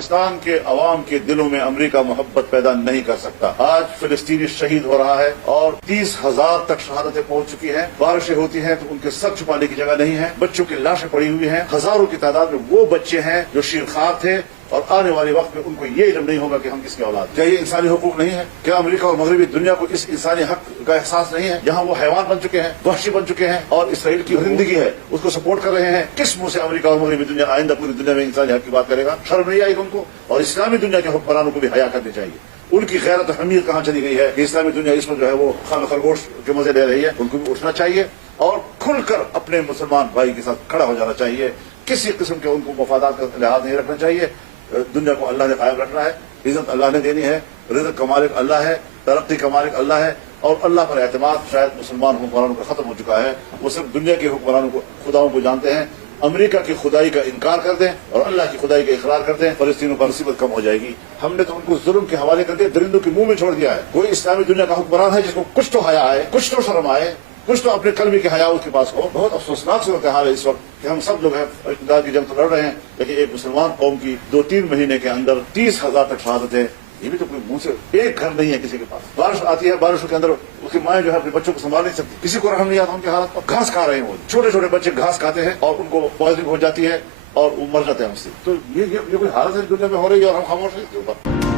पाकिस्तान के अवाम के दिलों में अमेरिका मोहब्बत पैदा नहीं कर सकता। आज फिलिस्तीनी शहीद हो रहा है और 30,000 तक शहादतें पहुंच चुकी हैं। बारिशें होती हैं तो उनके सर छुपाने की जगह नहीं है। बच्चों की लाशें पड़ी हुई हैं। हजारों की तादाद में वो बच्चे हैं जो शीरखार थे और आने वाले वक्त में उनको ये इल्म नहीं होगा कि हम किसके औलाद। क्या ये इंसानी हुकूक नहीं है? क्या अमेरिका और मगरबी दुनिया को इस इंसानी हक का एहसास नहीं है? यहाँ वो हैवान बन चुके हैं, वहशी बन चुके हैं और इसराइल की जिंदगी है उसको सपोर्ट कर रहे हैं। किस मुंह से अमेरिका और मगरबी दुनिया आइंदा पूरी दुनिया में इंसानी हक की बात करेगा? शर्म नहीं आएगी उनको? और इस्लामी दुनिया के हुक्मरानों को भी हया करनी चाहिए। उनकी गैरत हमीर कहाँ चली गई है कि इस्लामी दुनिया इसमें जो है वो खरगोश के मजे ले रही है। उनको भी उठना चाहिए और खुलकर अपने मुसलमान भाई के साथ खड़ा हो जाना चाहिए। किसी किस्म के उनको मफादात का लिहाज नहीं रखना चाहिए। दुनिया को अल्लाह ने कायम रखना है, इज्जत अल्लाह ने देनी है, रिज़्क़ का मालिक अल्लाह है, तरक्की का मालिक अल्लाह है और अल्लाह पर एतमाद शायद मुसलमान हुक्मरानों का खत्म हो चुका है। वो सिर्फ दुनिया के हुक्मरानों को खुदाओं को जानते हैं। अमेरिका की खुदाई का इनकार कर दें और अल्लाह की खुदाई का इकरार कर दें, फलस्तीनों पर मुसीबत कम हो जाएगी। हमने तो उनको जुल्म के हवाले कर दिया, दरिंदों के मुंह में छोड़ दिया है। कोई इस्लामी दुनिया का हुक्मरान है जिसको कुछ तो हया आए, कुछ तो शर्म आए, कुछ तो अपने कलमी के हया उसके पास हो। बहुत अफसोसनाक सूरत हाल है इस वक्त कि हम सब लोग हैं इक़्तिदार की जंग तो लड़ रहे हैं, लेकिन एक मुसलमान कौम की 2-3 महीने के अंदर 30,000 तक शहादतें, ये भी तो कोई मुंह से एक घर नहीं है किसी के पास। बारिश आती है, बारिशों के अंदर उसकी माएं जो है अपने बच्चों को संभाल नहीं सकती। किसी को रहम नहीं आता उनके हालत पर। घास खा रहे हैं वो, छोटे छोटे बच्चे घास खाते हैं और उनको पॉइजनिंग हो जाती है और वो मर जाते हैं हमसे। तो ये कोई हालत है दुनिया में हो रही है और हम खामोश हैं इसके ऊपर।